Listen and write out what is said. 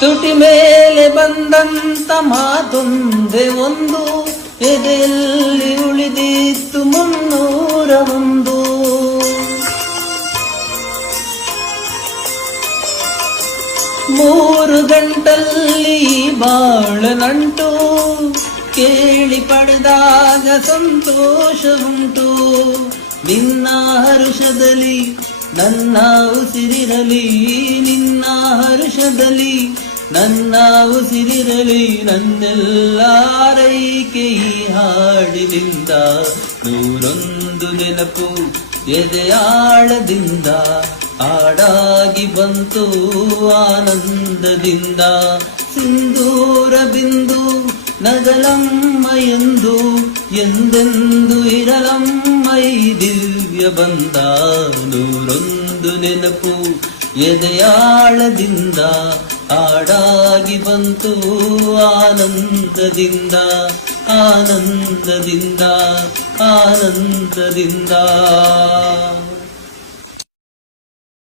ತುಟಿ ಮೇಲೆ ಬಂದಂತ ಮಾತೊಂದೇ ಒಂದು, ಎದೆಯಲ್ಲಿ ಉಳಿದಿತ್ತು 301. 3 ಗಂಟಲ್ಲಿ ಬಾಳ ನಂಟು, ಕೇಳಿ ಪಡೆದಾಗ ಸಂತೋಷ ಉಂಟು. ನಿನ್ನ ಹರುಷದಲ್ಲಿ ನನ್ನ ಉಸಿರಿರಲಿ, ನಿನ್ನ ಹರುಷದಲ್ಲಿ ನನ್ನ ಉಸಿರಿರಲಿ. ನನ್ನೆಲ್ಲಾರೈಕೆ ಈ ಹಾಡಿನಿಂದ 101 ನೆನಪು ಎದೆಯಾಳದಿಂದ ಹಾಡಾಗಿ ಬಂತು ಆನಂದದಿಂದ. ಸಿಂಧೂರ ಬಿಂದು ನಗಲಮ್ಮ ಎಂದು, ಎಂದೆಂದು ಇರಲಮ್ಮ ಈ ದಿವ್ಯ ಬಂದ. 101 ನೆನಪು ಎದೆಯಾಳದಿಂದ ಹಾಡಾಗಿ ಬಂತು ಆನಂದದಿಂದ, ಆನಂದದಿಂದ, ಆನಂದದಿಂದ.